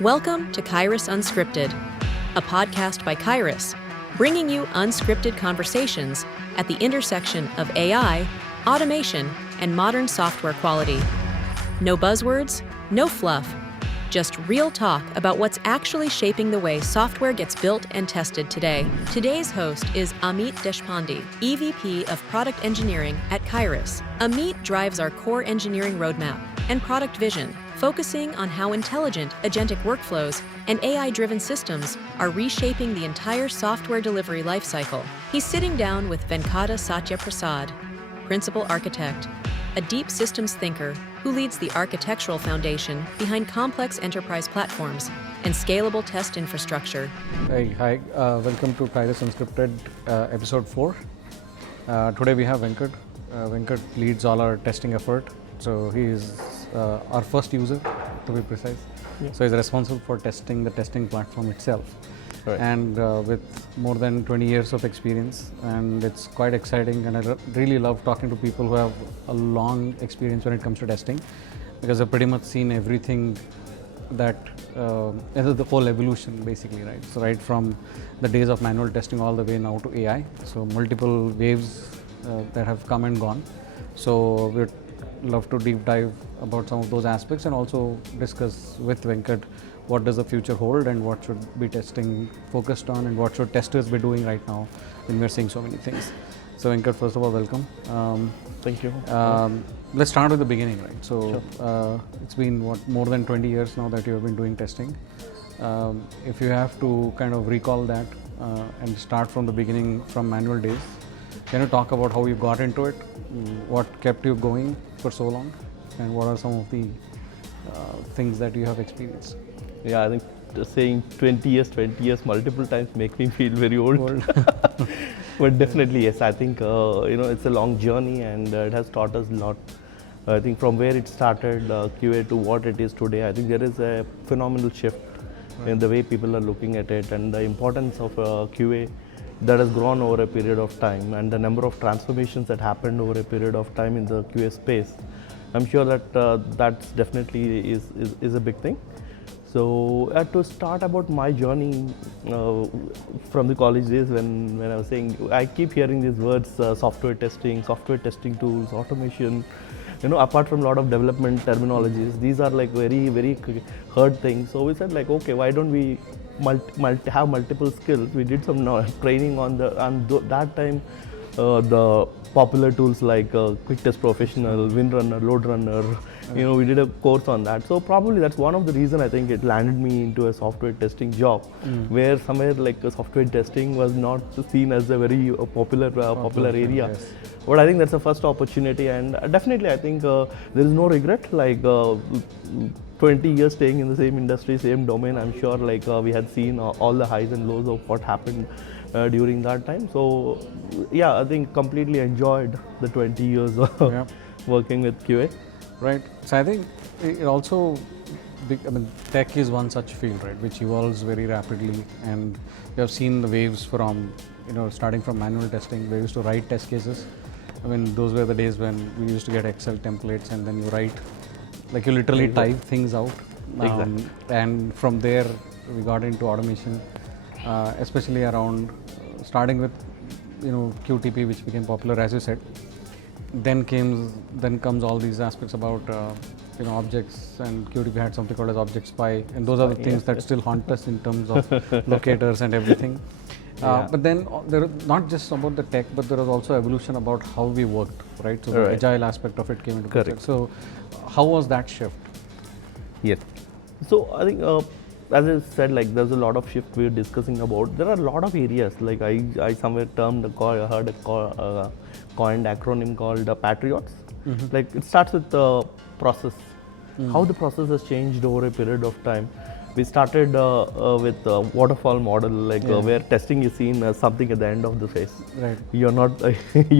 Welcome to Qyrus Unscripted, a podcast by Qyrus, bringing you unscripted conversations at the intersection of AI, automation, and modern software quality. No buzzwords, no fluff, just real talk about what's actually shaping the way software gets built and tested today. Today's host is Ameet Deshpande, EVP of Product Engineering at Qyrus. Ameet drives our core engineering roadmap and product vision, focusing on how intelligent agentic workflows and AI-driven systems are reshaping the entire software delivery lifecycle. He's sitting down with Venkata Satya Prasad, principal architect, a deep systems thinker who leads the architectural foundation behind complex enterprise platforms and scalable test infrastructure. Hi, welcome to Qyrus Unscripted episode 4. Today we have Venkat. Venkat leads all our testing effort. So he is our first user, to be precise. Yeah. So he's responsible for testing the testing platform itself. Right. And with more than 20 years of experience, and it's quite exciting, and I really love talking to people who have a long experience when it comes to testing, because I've pretty much seen everything that, the whole evolution basically, right? So right from the days of manual testing all the way now to AI, so multiple waves that have come and gone. So we'd love to deep dive about some of those aspects and also discuss with Venkat what does the future hold and what should be testing focused on and what should testers be doing right now when we're seeing so many things. So Venkat, first of all, welcome. Thank you. Let's start with the beginning, right? So sure. It's been more than 20 years now that you have been doing testing. If you have to kind of recall that and start from the beginning, from manual days, can you talk about how you got into it, what kept you going for so long, and what are some of the things that you have experienced? Yeah, I think saying 20 years multiple times make me feel very old. But definitely, yes, I think, it's a long journey and it has taught us a lot. I think from where it started, QA to what it is today, I think there is a phenomenal shift in the way people are looking at it, and the importance of QA that has grown over a period of time, and the number of transformations that happened over a period of time in the QA space. I'm sure that that's definitely is a big thing. So to start about my journey from the college days, when I was saying, I keep hearing these words, software testing tools, automation, apart from a lot of development terminologies, these are like very, very heard things. So we said like, okay, why don't we have multiple skills? We did some training on that time. The popular tools like QuickTest Professional, WinRunner, LoadRunner, we did a course on that. So probably that's one of the reasons I think it landed me into a software testing job, where somewhere like software testing was not seen as a very popular area. Yes. But I think that's the first opportunity, and definitely I think there is no regret. Like 20 years staying in the same industry, same domain, I'm sure like we had seen all the highs and lows of what happened during that time. So yeah, I think completely enjoyed the 20 years of working with QA. Right. So I think it also, tech is one such field, right, which evolves very rapidly, and you have seen the waves from, starting from manual testing, we used to write test cases. Those were the days when we used to get Excel templates and then you write, like you literally type things out. Exactly. And from there we got into automation, especially around starting with, QTP, which became popular, as you said. Then comes all these aspects about objects, and QTP had something called as object spy, and those are the things that still haunt us in terms of locators and everything. But then there is not just about the tech, but there was also evolution about how we worked, right? So the agile aspect of it came into picture. So how was that shift? Yes. So I think as I said, like there's a lot of shift we're discussing about. There are a lot of areas, like I somewhere heard a coined acronym called Patriots. Like it starts with the process, how the process has changed over a period of time. We started with waterfall model, like where testing is seen as something at the end of the phase. Right. You're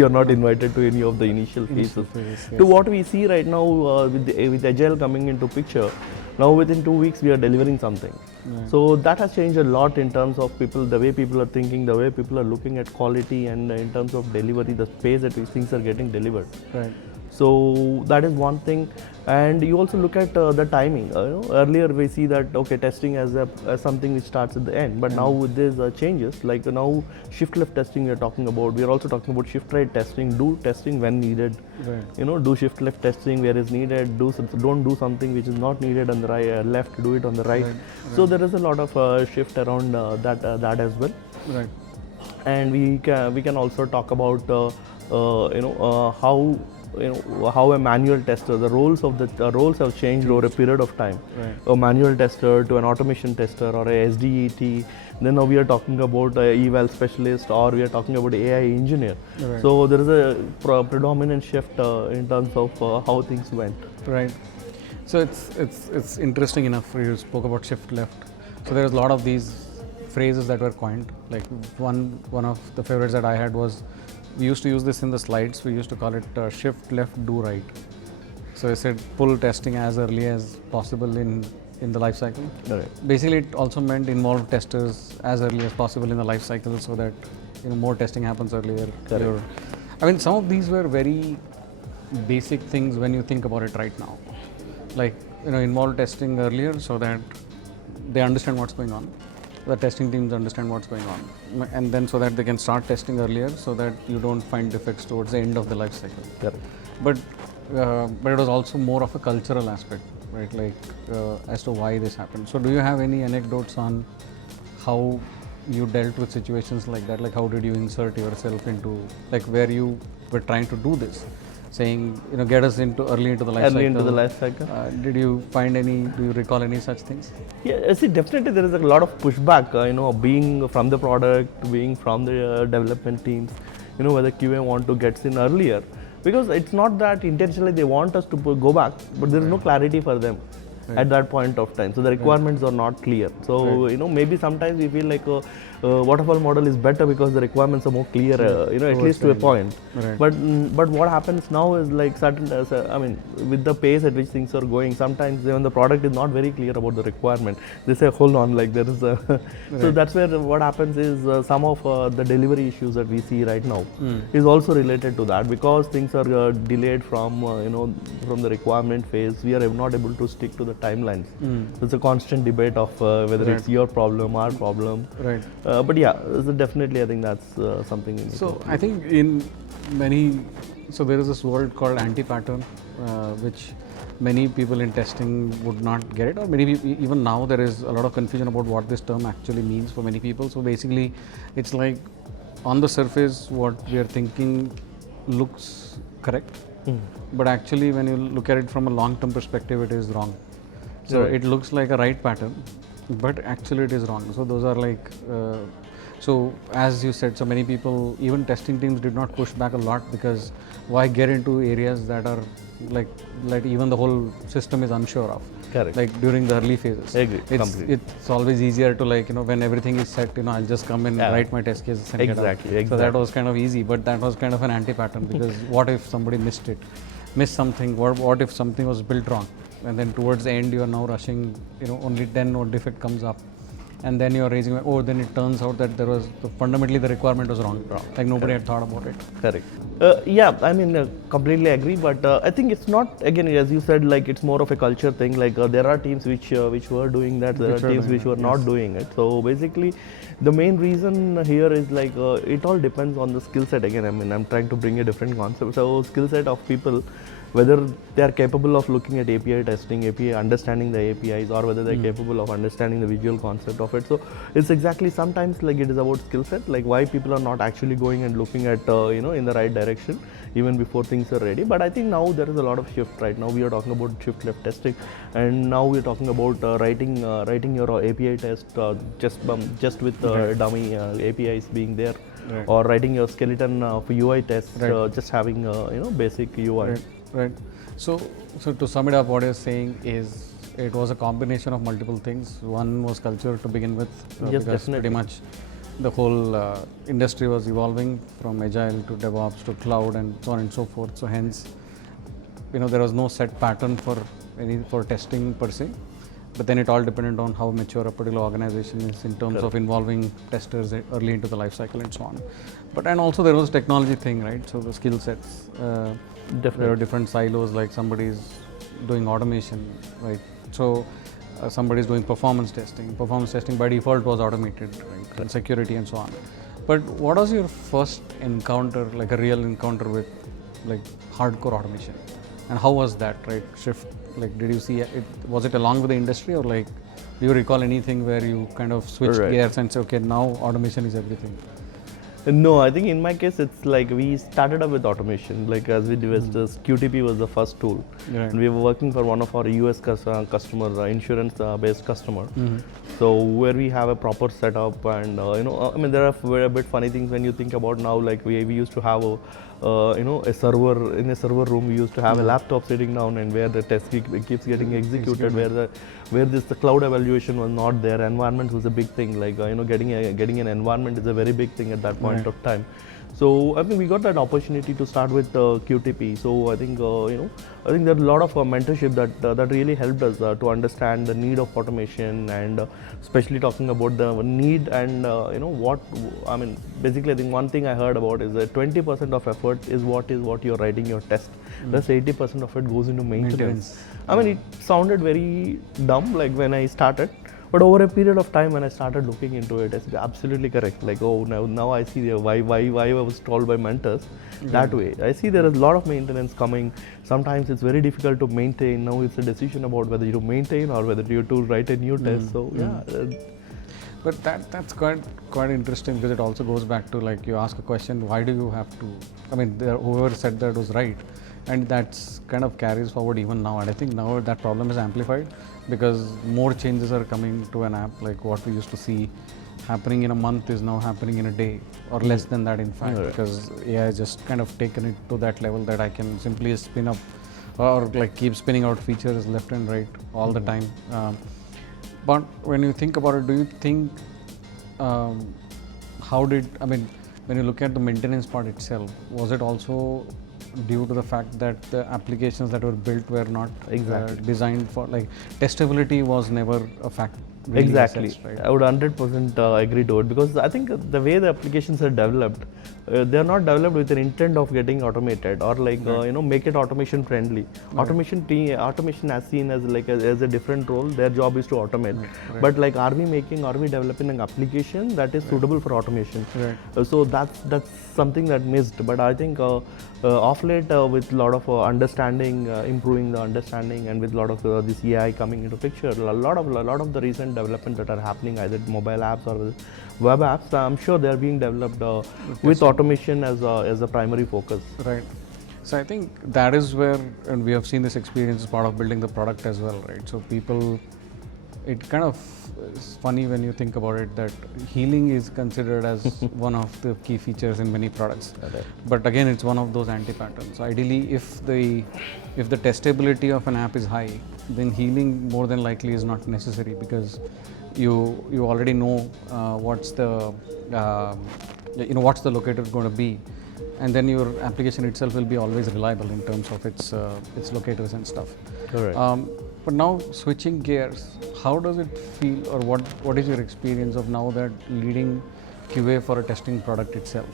not invited to any of the initial phases. Yes. To what we see right now with agile coming into picture, now within 2 weeks we are delivering something. Right. So that has changed a lot in terms of people, the way people are thinking, the way people are looking at quality, and in terms of delivery, the pace at which things are getting delivered. Right. So that is one thing. And you also look at the timing. Earlier we see that testing as something which starts at the end, but now with these changes, like now shift left testing we are talking about. We are also talking about shift right testing. Do testing when needed. Right. Do shift left testing where is needed. Don't do something which is not needed on the right left. Do it on the right. So there is a lot of shift around that as well. Right. And we can also talk about how a manual tester, the roles have changed over a period of time. Right. A manual tester to an automation tester or a SDET. Then now we are talking about a eval specialist, or we are talking about AI engineer. Right. So there is a predominant shift in terms of how things went. Right. So it's interesting enough. You spoke about shift left. So there's a lot of these phrases that were coined. Like one of the favorites that I had was, we used to use this in the slides. We used to call it shift left do right. So I said pull testing as early as possible in the life cycle. Right. Basically, it also meant involve testers as early as possible in the life cycle, so that more testing happens earlier. Correct. I mean, some of these were very basic things when you think about it right now. Like involve testing earlier so that they understand what's going on. The testing teams understand what's going on, and then so that they can start testing earlier, so that you don't find defects towards the end of the life cycle. Correct. But it was also more of a cultural aspect, right? Like as to why this happened. So do you have any anecdotes on how you dealt with situations like that? Like how did you insert yourself into, like where you were trying to do this, saying get us early into the life cycle. Early into the life cycle. Did you find any? Do you recall any such things? Yeah, see, definitely there is a lot of pushback. Being from the product, being from the development teams. Whether QA want to get in earlier, because it's not that intentionally they want us to go back, but there is no clarity for them. Right. At that point of time, so the requirements are not clear. So maybe sometimes we feel like waterfall model is better because the requirements are more clear. At least to a point. Right. But what happens now is like with the pace at which things are going, sometimes when the product is not very clear about the requirement, they say hold on, like there is a. So that's where what happens is some of the delivery issues that we see right now is also related to that, because things are delayed from from the requirement phase. We are not able to stick to the timelines. So it's a constant debate of whether it's your problem, our problem. Right. But yeah, so definitely I think that's something. So I think in many, so there is this word called anti-pattern, which many people in testing would not get it, or maybe even now there is a lot of confusion about what this term actually means for many people. So basically, it's like on the surface what we are thinking looks correct, but actually when you look at it from a long-term perspective, it is wrong. So it looks like a right pattern, but actually it is wrong. So those are like, so as you said, so many people, even testing teams did not push back a lot, because why get into areas that are like even the whole system is unsure of. Correct. Like during the early phases. I agree. It's always easier to when everything is set, I'll just come and write my test cases and get out. So that was kind of easy, but that was kind of an anti-pattern, because what if somebody missed something, what if something was built wrong? And then towards the end, you are now rushing, only 10 or defect comes up. And then you are raising, then it turns out that there was, fundamentally the requirement was wrong. Like nobody had thought about it. Correct. Yeah, I mean, completely agree. But I think it's not, again, as you said, like it's more of a culture thing. Like there are teams which were doing that. There are teams which were not doing it. So basically, the main reason here is like, it all depends on the skill set. Again, I mean, I'm trying to bring a different concept. So skill set of people, whether they are capable of looking at API testing, understanding the APIs, or whether they're capable of understanding the visual concept of it. So it's exactly, sometimes like it is about skill set, like why people are not actually going and looking at, in the right direction, even before things are ready. But I think now there is a lot of shift right now. We are talking about shift left testing, and now we're talking about writing your API test just with dummy APIs being there. Right. Or writing your skeleton for UI test, just having basic UI. Right. So to sum it up, what you're saying is it was a combination of multiple things. One was culture to begin with, yes, because definitely. Pretty much the whole industry was evolving from agile to DevOps to cloud and so on and so forth. So hence, there was no set pattern for testing per se. But then it all depended on how mature a particular organization is in terms of involving testers early into the life cycle and so on. And also there was technology thing, right? So the skill sets, there are different silos, like somebody's doing automation, right? So somebody is doing performance testing. Performance testing by default was automated, right? And security and so on. But what was your first encounter, like a real encounter with like hardcore automation? And how was that, right? Shift, like did you see it, was it along with the industry, or like do you recall anything where you kind of switched gears and say, okay, now automation is everything? No, I think in my case it's like we started up with automation. Like as we discussed, QTP was the first tool, and we were working for one of our US customer, insurance-based customer. So where we have a proper setup, and I mean there are a bit funny things when you think about now. Like we used to have a server in a server room. We used to have a laptop sitting down, and where the test keeps getting executed, where the cloud evaluation was not there. Environment was a big thing. Like getting an environment is a very big thing at that point of time. So I think we got that opportunity to start with QTP. So I think I think there's a lot of mentorship that really helped us to understand the need of automation, and especially talking about the need and what I mean. Basically, I think one thing I heard about is that 20% of effort is what you're writing your test. That's 80% of it goes into maintenance. I mean, it sounded very dumb like when I started. But over a period of time, when I started looking into it, it's absolutely correct. Like, oh, now I see why I was told by mentors that way. I see there is a lot of maintenance coming. Sometimes it's very difficult to maintain. Now it's a decision about whether you maintain or whether you to write a new test. So But that's quite interesting, because it also goes back to, like, you ask a question, why do you have to? I mean, whoever said that was right, and that's kind of carries forward even now. And I think now that problem is amplified because more changes are coming to an app. Like what we used to see happening in a month is now happening in a day, or less than that, in fact, because AI has just kind of taken it to that level that I can simply spin up or like keep spinning out features left and right all the time. But when you think about it, do you think when you look at the maintenance part itself, was it also due to the fact that the applications that were built were not designed for, like, testability was never a fact? Really Exactly. assessed, right? I would 100% agree to it, because I think the way the applications are developed, they are not developed with an intent of getting automated or like make it automation friendly. Automation as seen as like as a different role. Their job is to automate. But like, are we developing an application that is suitable for automation? So that's something that missed. But I think off late with a lot of understanding, improving the understanding, and with a lot of this AI coming into picture, a lot of the recent developments that are happening, either mobile apps or web apps, I'm sure they are being developed with automation as a primary focus. Right. So I think that is where, and we have seen this experience as part of building the product as well, right? So people, it kind of is funny when you think about it that healing is considered as one of the key features in many products. But again, it's one of those anti-patterns. So ideally, if the testability of an app is high, then healing more than likely is not necessary, because you already know what's the locator going to be, and then your application itself will be always reliable in terms of its locators and stuff. Correct. But now switching gears, how does it feel, or what is your experience of now that leading QA for a testing product itself?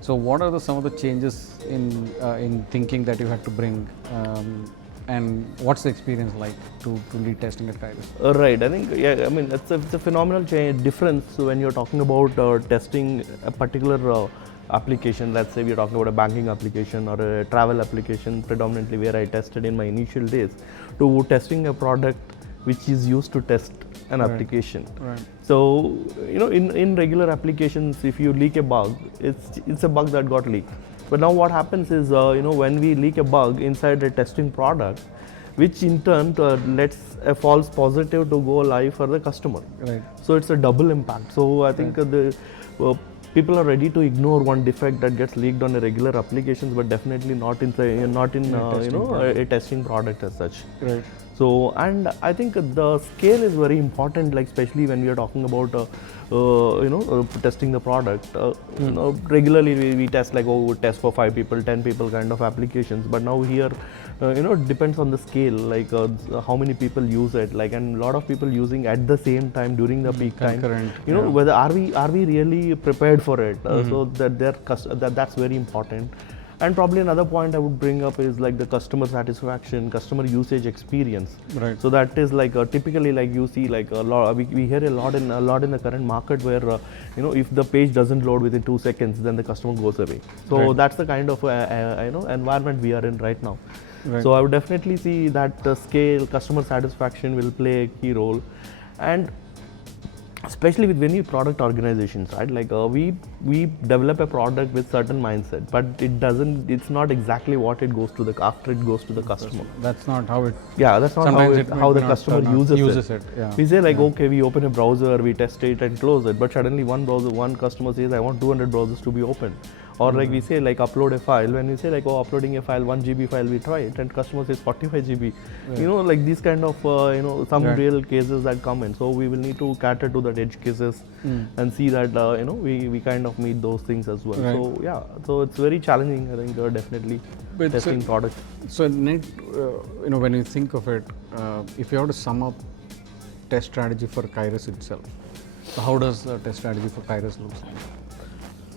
So what are some of the changes in thinking that you had to bring? And what's the experience like to lead testing at Qyrus? Right, I think, I mean, it's a phenomenal difference when you're talking about testing a particular application. Let's say we're talking about a banking application or a travel application, predominantly where I tested in my initial days, to testing a product which is used to test an application. Right. So, in regular applications, if you leak a bug, it's a bug that got leaked. But now what happens is, when we leak a bug inside a testing product, which in turn lets a false positive to go live for the customer. Right. So it's a double impact. So I think people are ready to ignore one defect that gets leaked on a regular applications, but definitely not in a testing product as such. Right. So, and I think the scale is very important, like especially when we are talking about testing the product. Regularly we test like, we test for 5 people, 10 people kind of applications. But now here, it depends on the scale, like how many people use it, like, and a lot of people using at the same time during the peak time. Whether are we really prepared for it? So that that's very important. And probably another point I would bring up is like the customer satisfaction, customer usage experience. Right. So that is like typically like you see like a lot. We hear a lot in the current market where if the page doesn't load within 2 seconds, then the customer goes away. So Right. that's the kind of environment we are in right now. Right. So I would definitely see that scale, customer satisfaction will play a key role, and especially with many product organizations, right? Like we develop a product with certain mindset, but it's not exactly what it goes to after it goes to the customer. That's not how it. Yeah, that's not how the customer uses it. Yeah. We say like, okay, we open a browser, we test it and close it, but suddenly one customer says, I want 200 browsers to be open. Or like we say like upload a file, when we say like uploading a file, 1 GB file, we try it and customer says 45 GB. Right. Like these kind of some Right. real cases that come in. So we will need to cater to that edge cases and see that we kind of meet those things as well. Right. So yeah, so it's very challenging, I think, definitely But testing products. So Nate, when you think of it, if you have to sum up test strategy for Qyrus itself, so how does the test strategy for Qyrus look like?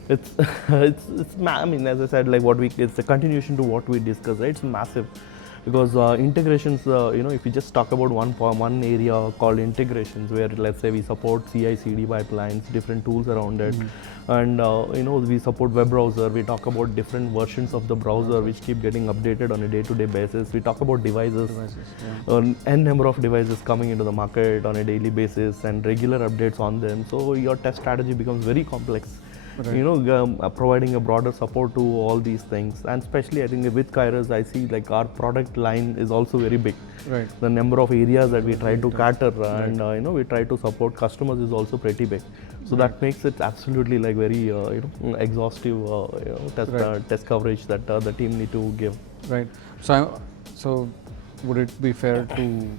I mean, as I said, like it's a continuation to what we discussed, right? It's massive because integrations, if you just talk about one area called integrations, where let's say we support CI/CD pipelines, different tools around it, and we support web browser. We talk about different versions of the browser which keep getting updated on a day-to-day basis. We talk about devices, n number of devices coming into the market on a daily basis and regular updates on them. So your test strategy becomes very complex. Right. Providing a broader support to all these things, and especially I think with Qyrus, I see like our product line is also very big. Right. The number of areas that we try to cater and we try to support customers is also pretty big. So that makes it absolutely like very exhaustive test coverage that the team need to give. Right. So would it be fair to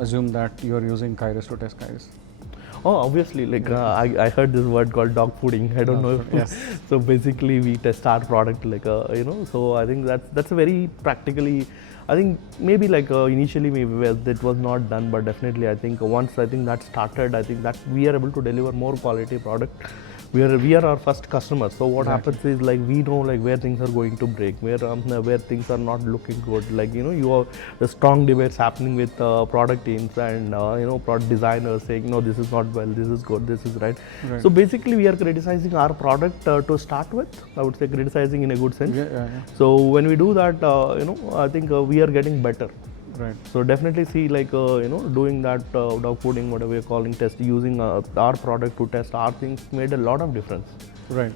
assume that you are using Qyrus to test Qyrus? Oh, obviously, like I heard this word called dogfooding. I don't know. Yes. So basically, we test our product like So I think that's a very practically. I think maybe like initially maybe that was not done, but definitely I think once that started, I think that we are able to deliver more quality product. We are our first customer. So what happens is like we know like where things are going to break, where things are not looking good. Like you have the strong debates happening with product teams and product designers saying no, this is not well, this is good, this is right. So basically we are criticizing our product to start with. I would say criticizing in a good sense. So when we do that, I think we are getting better. Right. So definitely see like doing that dogfooding, whatever we're calling test, using our product to test our things made a lot of difference. Right.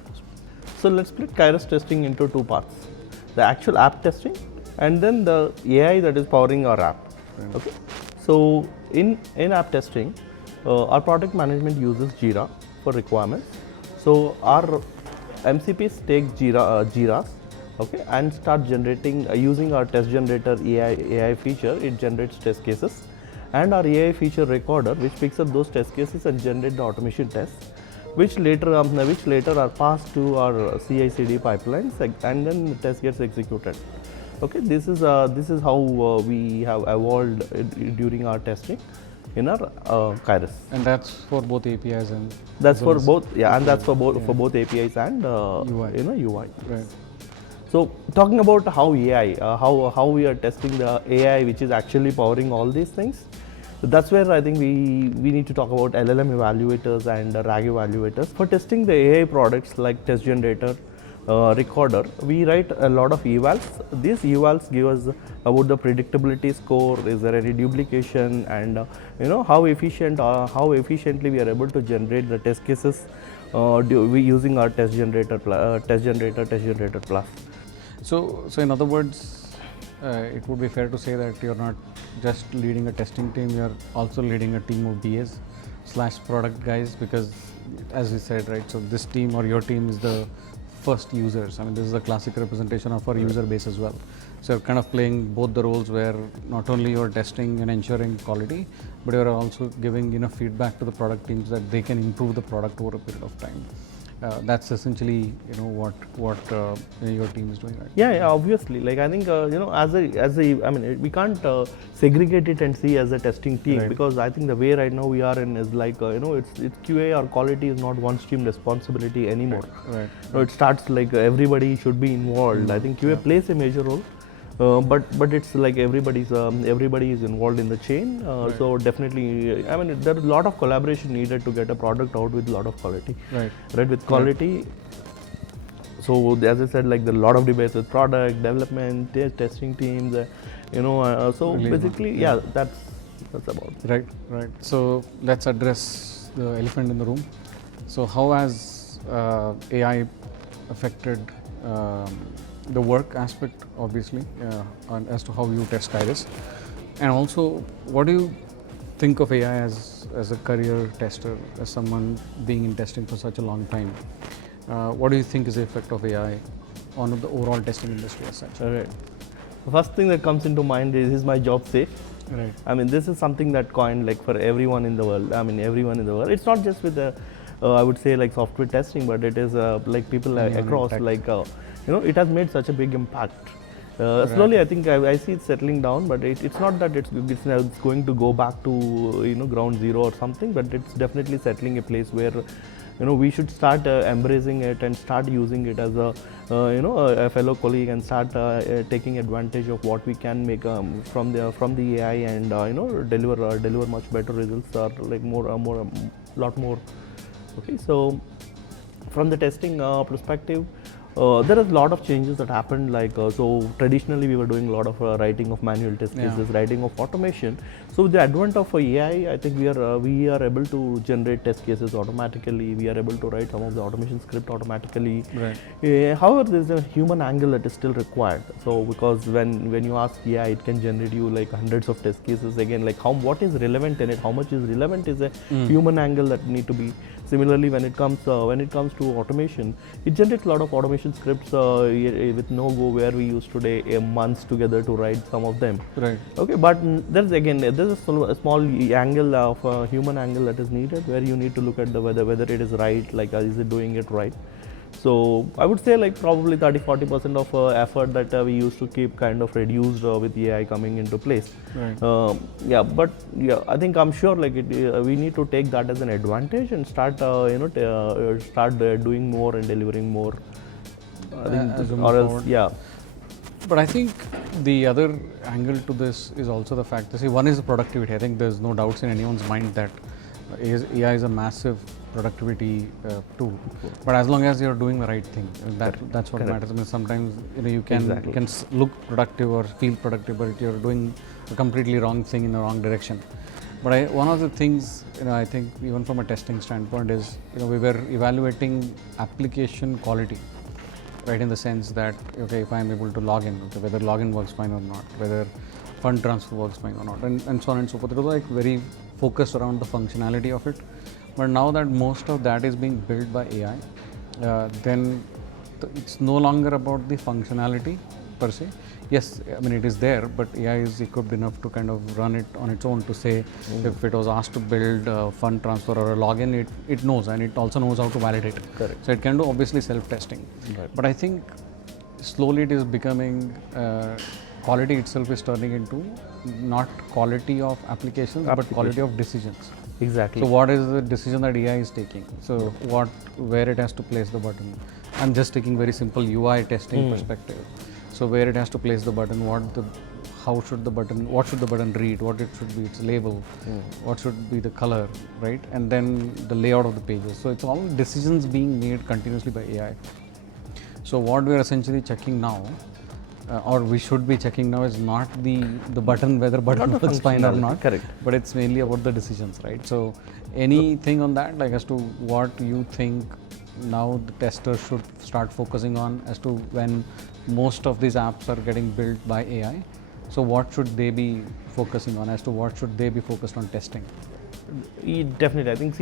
So let's split Qyrus testing into two parts: the actual app testing and then the AI that is powering our app. Right. Okay. So in app testing, our product management uses Jira for requirements. So our MCPs take Jiras. Okay, and start generating using our test generator AI feature. It generates test cases, and our AI feature recorder, which picks up those test cases and generate the automation tests, which later are passed to our CI/CD pipelines, and then the test gets executed. Okay, this is how we have evolved during our testing in our Qyrus. And that's for both APIs and. That's for both, and that's for both APIs and UI. Right. So talking about how AI, how we are testing the AI, which is actually powering all these things. So that's where I think we need to talk about LLM evaluators and RAG evaluators. For testing the AI products like test generator, recorder, we write a lot of evals. These evals give us about the predictability score, is there any duplication, and how efficiently we are able to generate the test cases using our test generator plus. So in other words, it would be fair to say that you're not just leading a testing team, you're also leading a team of BAs/product guys, because as we said, right, so this team or your team is the first users. I mean, this is a classic representation of our user base as well. So you're kind of playing both the roles where not only you're testing and ensuring quality, but you're also giving enough feedback to the product teams that they can improve the product over a period of time. That's essentially what your team is doing right Yeah, obviously. Like I think I mean, we can't segregate it and see as a testing team, Right. because I think the way right now we are in is like it's QA or quality is not one stream responsibility anymore. Right. No, it starts like everybody should be involved. I think QA plays a major role. But it's like everybody is involved in the chain. So definitely, I mean, there is a lot of collaboration needed to get a product out with a lot of quality. Right. Right, with quality. So as I said, like there are a lot of debates with product development, testing teams. So Really, basically, yeah. that's about it. Right. So let's address the elephant in the room. So how has AI affected the work aspect, obviously, and as to how you test Qyrus, and also what do you think of AI as a career tester, as someone being in testing for such a long time? What do you think is the effect of AI on the overall testing industry as such? All right. The first thing that comes into mind is my job safe? Right. I mean, this is something that coined like for everyone in the world. I mean, everyone in the world. It's not just with I would say like software testing, but it is like people across like it has made such a big impact. Slowly, I think I see it settling down, but it's not that it's going to go back to ground zero or something, but it's definitely settling a place where we should start embracing it and start using it as a fellow colleague, and start taking advantage of what we can make from the AI, and deliver much better results, or like lot more. Okay, so from the testing perspective, there is a lot of changes that happened. Like so, traditionally we were doing a lot of writing of manual test cases, writing of automation. So with the advent of AI, I think we are able to generate test cases automatically. We are able to write some of the automation script automatically. Right. However, there is a human angle that is still required. So because when you ask AI, it can generate you like hundreds of test cases. Again, like what is relevant in it, how much is relevant is a human angle that need to be. Similarly, when it comes to automation, it generates a lot of automation scripts with no go, where we used today months together to write some of them. Right. Okay, but there's a small angle of human angle that is needed, where you need to look at the whether it is right, like is it doing it right. So I would say like probably 30-40% of effort that we used to keep kind of reduced with AI coming into place. Right. But I think I'm sure like we need to take that as an advantage and start doing more and delivering more. I think, as we or move else, forward. yeah. But I think the other angle to this is also the fact that, see, one is the productivity. I think there's no doubts in anyone's mind that AI is a massive productivity tool. But as long as you're doing the right thing, that's what matters. I mean, sometimes you can look productive or feel productive, but you're doing a completely wrong thing in the wrong direction. But one of the things I think even from a testing standpoint is we were evaluating application quality. Right, in the sense that, okay, if I'm able to log in, okay, whether login works fine or not, whether fund transfer works fine or not, and so on and so forth. It was like very focused around the functionality of it. But now that most of that is being built by AI, then it's no longer about the functionality per se. Yes, I mean it is there, but AI is equipped enough to kind of run it on its own to say if it was asked to build a fund transfer or a login, it knows, and it also knows how to validate. Correct. So it can do obviously self-testing. Right. But I think slowly it is becoming, quality itself is turning into not quality of applications, but quality of decisions. Exactly. So what is the decision that AI is taking? So where it has to place the button. I'm just taking very simple UI testing perspective. So where it has to place the button, what should the button read, what it should be its label, what should be the color, right? And then the layout of the pages. So it's all decisions being made continuously by AI. So what we are essentially checking now, or we should be checking now, is not the button, whether button works fine or not. Correct. But it's mainly about the decisions, right? So anything on that, like as to what you think now the testers should start focusing on, as to when most of these apps are getting built by AI. So what should they be focusing on, as to what should they be focused on testing? Definitely, I think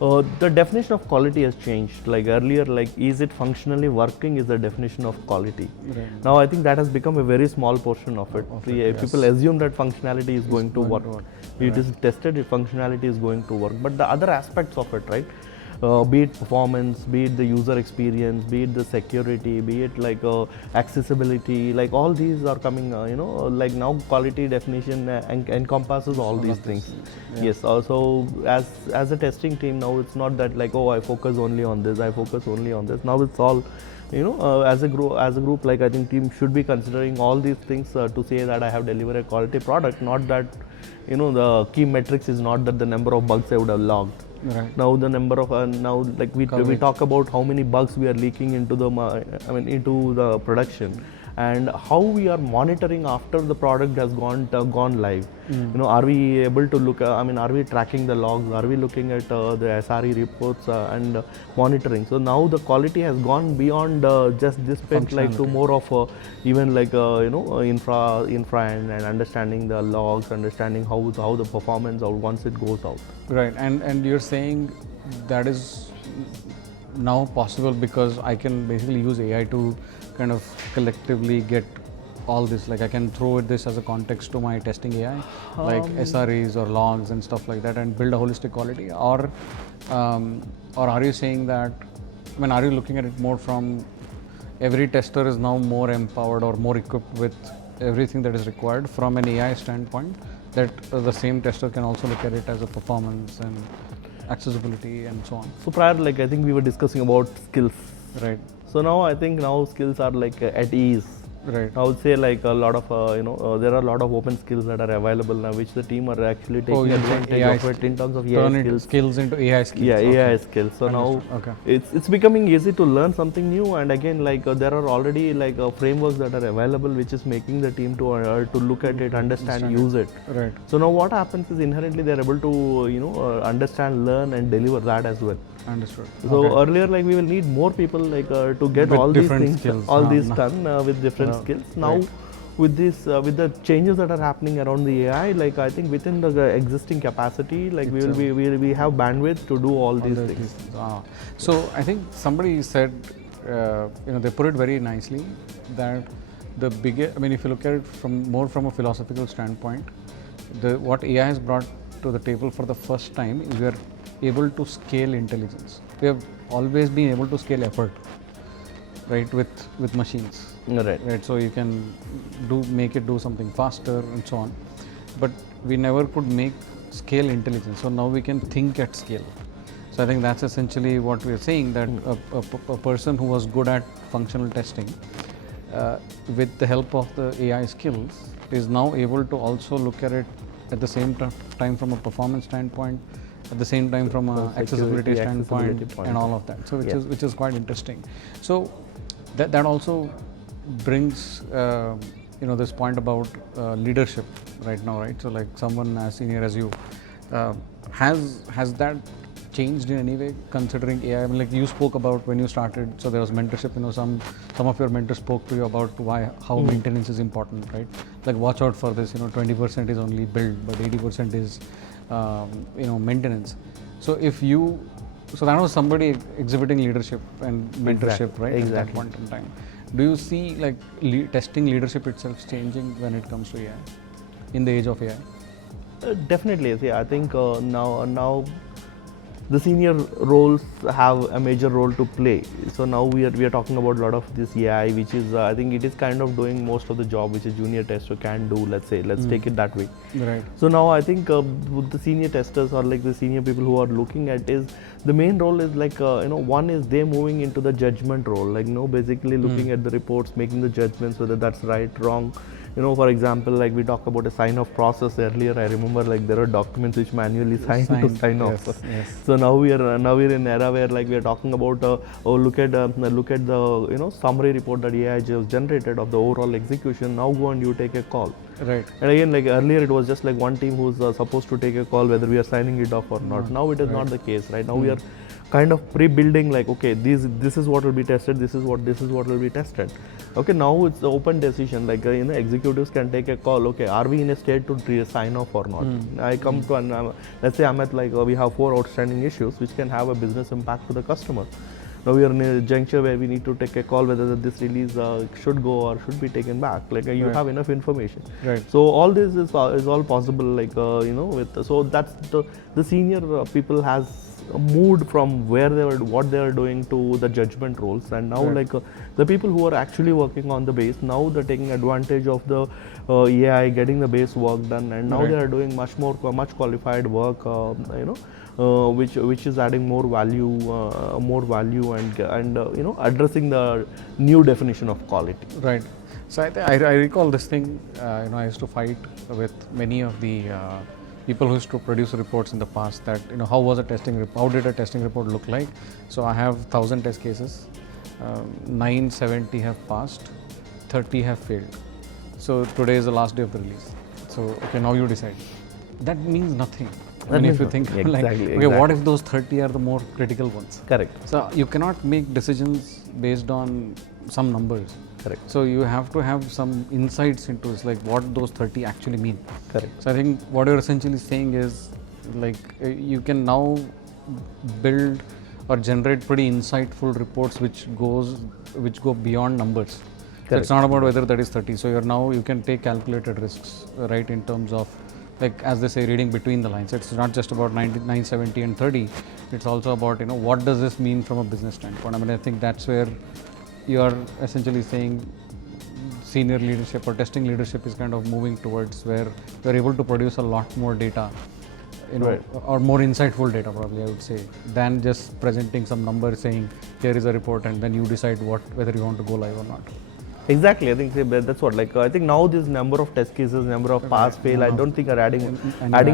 the definition of quality has changed. Like earlier, like is it functionally working is the definition of quality. Right. Now I think that has become a very small portion of it. People assume that functionality is going to work. It is tested, if functionality is going to work. But the other aspects of it, right? be it performance, be it the user experience, be it the security, be it like accessibility, like all these are coming, like now quality definition encompasses all these things. Yeah. Yes, also as a testing team now, it's not that like, oh, I focus only on this, I focus only on this. Now it's all, as a group, like I think team should be considering all these things to say that I have delivered a quality product, not that, the key metrics is not that the number of bugs I would have logged. Right. Now the number of now like we talk about how many bugs we are leaking into the into the production, and how we are monitoring after the product has gone live. Are we able to look? Are we tracking the logs? Are we looking at the SRE reports and monitoring? So now the quality has gone beyond just this bit, like to more of even like infra and understanding the logs, understanding how the performance out once it goes out. Right, and you're saying that is now possible because I can basically use AI to kind of collectively get all this, like I can throw this as a context to my testing AI, like SREs or logs and stuff like that, and build a holistic quality, or are you saying that, are you looking at it more from every tester is now more empowered or more equipped with everything that is required from an AI standpoint, that the same tester can also look at it as a performance and accessibility and so on? So prior, like I think we were discussing about skills. Right. So now I think now skills are like at ease. Right. I would say like a lot of there are a lot of open skills that are available now, which the team are actually taking advantage of it in terms of AI skills into AI skills. Yeah, AI skills. So now it's becoming easy to learn something new, and again like there are already like frameworks that are available, which is making the team to look at it, understand, use it. Right. So now what happens is inherently they are able to understand, learn, and deliver that as well. Understood. So earlier, like we will need more people like to get with all these things, skills. all these done with different skills. Now, with this, with the changes that are happening around the AI, like I think within the existing capacity, like we have bandwidth to do all these things. So I think somebody said, they put it very nicely that the biggest, if you look at it from a philosophical standpoint, what AI has brought to the table for the first time is we are able to scale intelligence. We have always been able to scale effort, right, with machines. Right. So you can make it do something faster and so on, but we never could scale intelligence. So now we can think at scale. So I think that's essentially what we are saying, that a person who was good at functional testing, with the help of the AI skills, is now able to also look at it at the same time from a performance standpoint, at the same time from a accessibility standpoint and all of that. So which is quite interesting. So that also brings this point about leadership right now, right? So like someone as senior as you, has that changed in any way considering AI? Like you spoke about when you started, so there was mentorship. Some of your mentors spoke to you about how maintenance is important, right? Like watch out for this. 20% is only build, but 80% is maintenance. So so that was somebody exhibiting leadership and mentorship, right? Exactly. At that point in time. Do you see like testing leadership itself changing when it comes to AI, in the age of AI? Definitely, yeah. I think now the senior roles have a major role to play. So now we are talking about a lot of this AI, which is I think it is kind of doing most of the job which a junior tester can do. Let's take it that way. Right. So now I think with the senior testers or like the senior people who are looking at is the main role is like one is they moving into the judgment role, like basically looking at the reports, making the judgments whether that's right, wrong. For example, like we talk about a sign-off process earlier. I remember like there are documents which manually sign to sign off. Yes. So now we're in an era where like we are talking about look at the summary report that AI just generated of the overall execution. Now go and you take a call. Right. And again, like earlier, it was just like one team who's supposed to take a call whether we are signing it off or not. Now it is not the case, right? Now we are kind of pre-building, like okay, this is what will be tested, this is what will be tested. Okay, now it's the open decision, like executives can take a call, okay, are we in a state to sign off or not? I come to let's say I'm at like we have 4 outstanding issues which can have a business impact to the customer. Now we are in a juncture where we need to take a call whether this release should go or should be taken back. Like you have enough information. Right. So all this is all possible. Like with so that's the senior people has moved from what they were doing to the judgment roles, and now the people who are actually working on the base, now they're taking advantage of the AI, getting the base work done, and now they are doing much qualified work, which is adding more value, and addressing the new definition of quality. Right. So I recall this thing. I used to fight with many of the people who used to produce reports in the past. That how did a testing report look like? So I have 1,000 test cases. 970 have passed, 30 have failed. So today is the last day of the release. So okay, now you decide. That means nothing. If you think exactly. What if those 30 are the more critical ones? Correct. So you cannot make decisions based on some numbers. Correct. So you have to have some insights into it, like what those 30 actually mean. Correct. So I think what you're essentially saying is you can now build or generate pretty insightful reports which go beyond numbers. So it's not about whether that is 30. So you can take calculated risks, right, in terms of, like as they say, reading between the lines. It's not just about 970 and 30. It's also about what does this mean from a business standpoint. I think that's where you are essentially saying senior leadership or testing leadership is kind of moving towards where we're able to produce a lot more data, or more insightful data probably, I would say, than just presenting some number saying here is a report and then you decide whether you want to go live or not. Exactly, I think that's what. I think now this number of test cases, number of pass fail, I don't think are adding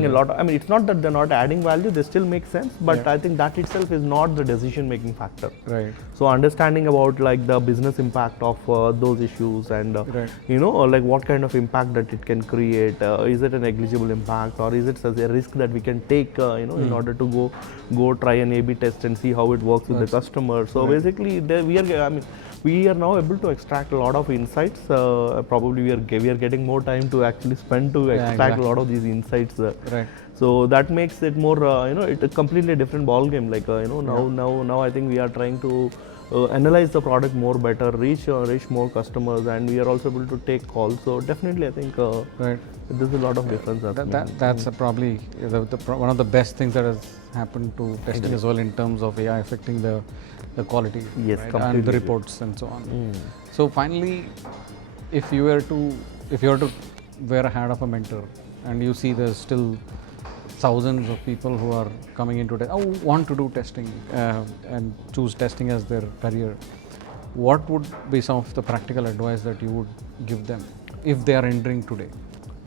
a lot. It's not that they're not adding value; they still make sense. But I think that itself is not the decision-making factor. Right. So understanding about the business impact of those issues, and what kind of impact that it can create. Is it a negligible impact, or is it such a risk that we can take? In order to go try an A/B test and see how it works with the customer. So basically, we are now able to extract a lot of insights. Probably we are getting more time to actually spend to extract a lot of these insights. Right. So that makes it more, it's a completely different ball game. Now I think we are trying to analyze the product more better, reach more customers, and we are also able to take calls. So definitely, I think there's a lot of difference. That's probably one of the best things that has happened to testing as well, in terms of AI affecting the quality, and the reports and so on. So finally, if you were to wear a hat of a mentor, and you see there's still thousands of people who are coming into want to do testing and choose testing as their career, what would be some of the practical advice that you would give them if they are entering today?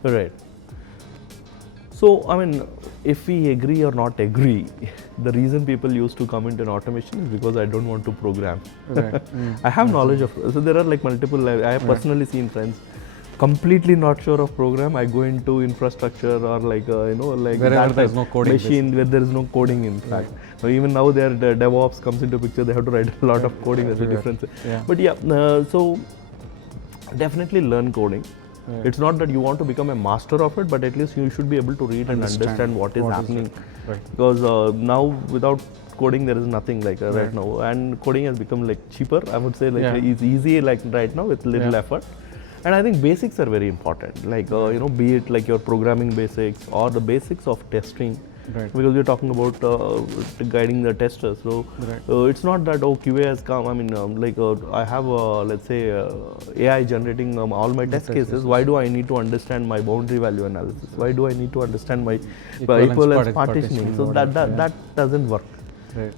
Right. So, if we agree or not agree, the reason people used to come into an automation is because I don't want to program. Right. I have knowledge of, so there are multiple, I have personally seen friends completely not sure of program. I go into infrastructure or wherever there is no coding machine where there is no coding in fact. So even now the DevOps comes into picture, they have to write a lot of coding, that's the difference. But so definitely learn coding. It's not that you want to become a master of it, but at least you should be able to read and understand what is happening. Because now without coding there is nothing right now, and coding has become cheaper. I would say it's easy right now with little effort. And I think basics are very important, be it your programming basics or the basics of testing. Because we're talking about guiding the testers. So it's not that QA has come. I have let's say AI generating all my test cases. Why do I need to understand my boundary value analysis? Why do I need to understand my equivalence partitioning? So that doesn't work.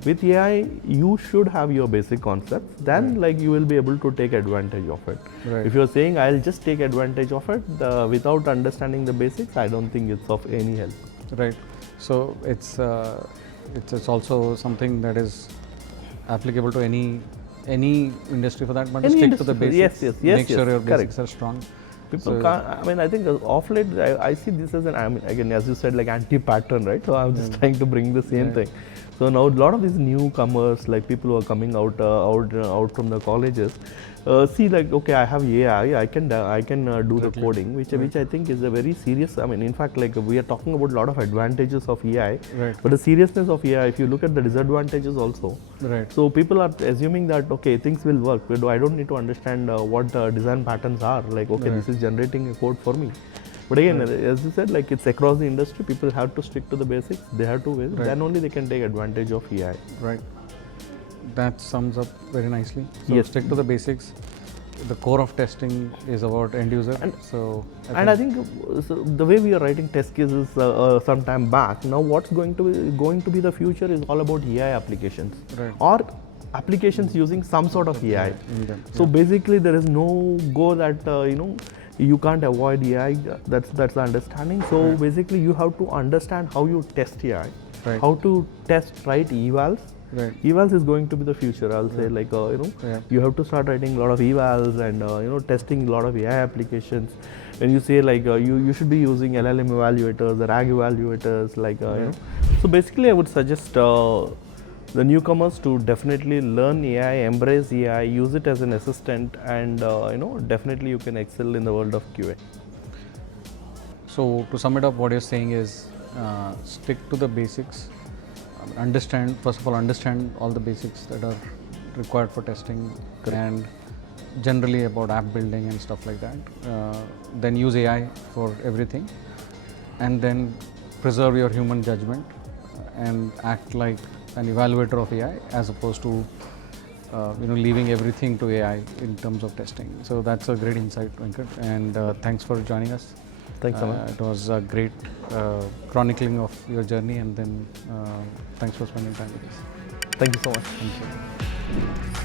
With AI, you should have your basic concepts. Then, you will be able to take advantage of it. If you're saying I'll just take advantage of it without understanding the basics, I don't think it's of any help. Right. So it's also something that is applicable to any industry for that matter. Stick to the basics. Yes. Make sure your basics are strong. People can't, I think off late, I see this as again, as you said, anti-pattern, right? So I'm just trying to bring the same thing. So now a lot of these newcomers, people who are coming out from the colleges, see okay, I have AI, I can do the coding, which I think is a very serious. In fact, we are talking about a lot of advantages of AI, but the seriousness of AI, if you look at the disadvantages also. So people are assuming that okay, things will work. I don't need to understand what design patterns are. Okay, this is generating a code for me. But again, as you said, like it's across the industry, people have to stick to the basics. They have to win. Then only they can take advantage of AI. Right. That sums up very nicely. So Yes. stick to the basics. The core of testing is about end user. I think so the way we are writing test cases some time back, now what's going to be the future is all about AI applications, Right. or applications using some sort of AI. in them. So basically, there is no go that you can't avoid AI. That's the understanding. So basically, you have to understand how you test AI, Right. how to test right evals. Right. Evals is going to be the future. I'll say like you have to start writing a lot of evals and testing a lot of AI applications. When you say like you should be using LLM evaluators, the RAG evaluators, like So basically, I would suggest the newcomers to definitely learn AI, embrace AI, use it as an assistant, and definitely you can excel in the world of QA. So to sum it up, what you're saying is stick to the basics. First of all, understand all the basics that are required for testing. Correct. And generally about app building and stuff like that. Then use AI for everything, and then preserve your human judgment and act like an evaluator of AI as opposed to leaving everything to AI in terms of testing. So that's a great insight, Venkat, and thanks for joining us. Thanks so much. It was a great chronicling of your journey, and then thanks for spending time with us. Thank you so much. Thank you.